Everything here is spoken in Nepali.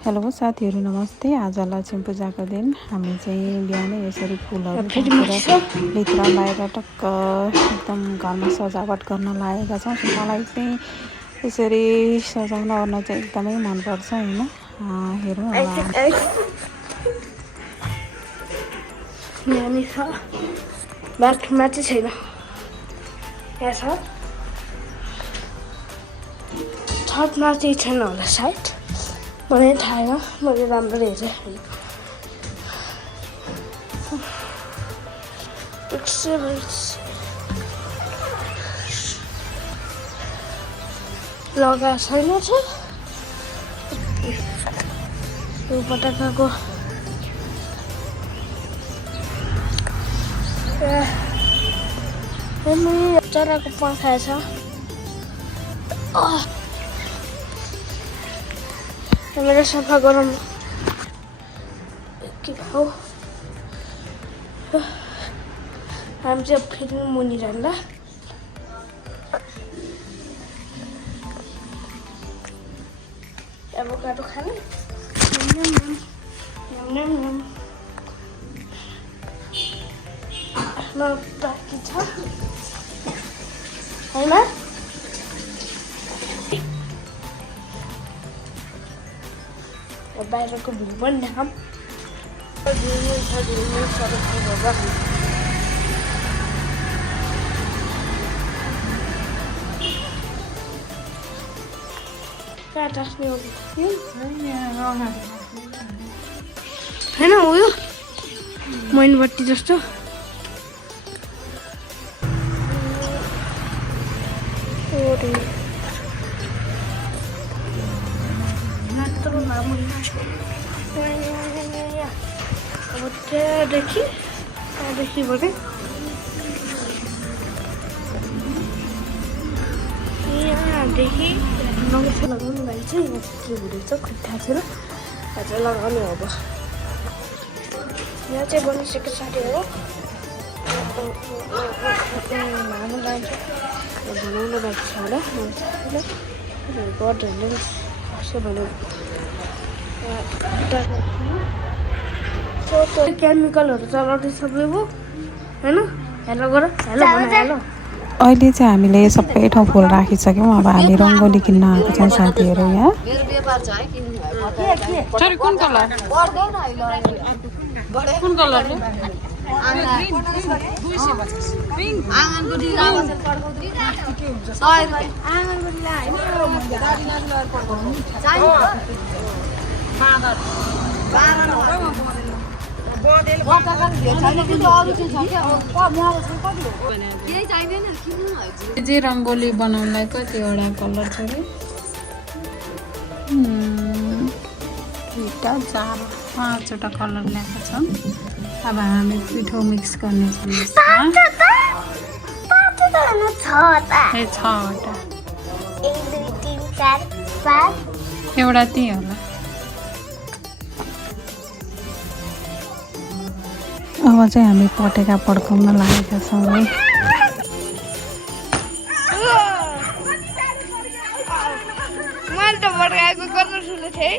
हेलो साथीहरू नमस्ते। आज लक्ष्मी पूजाको दिन हामी चाहिँ बिहानै यसरी फुलहरू भित्र बाहिर टक्क एकदम घरमा सजावट गर्न लागेका छौँ। मलाई चाहिँ यसरी सजाउन ओर्न चाहिँ एकदमै मनपर्छ हैन। हेरौँ अब यहाँ छ बाथरुममा चाहिँ छैन, यहाँ छ छतमा चाहिँ छैन होला सायद, मलाई थाहा छैन, मैले राम्ररी हेरेँ। लगा छैन छ यो पटाकाको चराको पंखा छ। मेरो सफा गरौँ के भाउ हामी चाहिँ फेरि मुनि जान्दा एभोकाडो खाने बाँकी छ हैन। बाहिरको भ्यू पनि देखाऊँ। कहाँ टास्ने हो होइन उयो मैनबत्ती जस्तो अब त्यहाँदेखि भने यहाँदेखि लगाउनु लागि चाहिँ यहाँ के हुँदैछ खोइ थाहा छैन, आज लगाउने अब यहाँ चाहिँ बनिसकेको साथीहरू लानु लागि बनाउनु बाँकी छ होला गर्दैन यसो भन्यो केमिकलहरू चलाउँदैछ बेबु होइन। हेलो गर हेलो हेलो। अहिले चाहिँ हामीले सबै ठाउँ फुल राखिसक्यौँ। अब हामी रङ्गोली किन्न आएको छौँ साथीहरू यहाँ। कुन कलर जे रङ्गोली बनाउनलाई कतिवटा कलर छ अरे? 5वटा कलर ल्याएको छौँ। अब हामी पिठो मिक्स गर्नेछौँ यसमा। 6वटा 1 2 3 4 5 एउटा त्यही होला। अब चाहिँ हामी पटेका पड्काउन लागेका छौँ है। मैले त पड्काएको गर्न सुनेको थिएँ।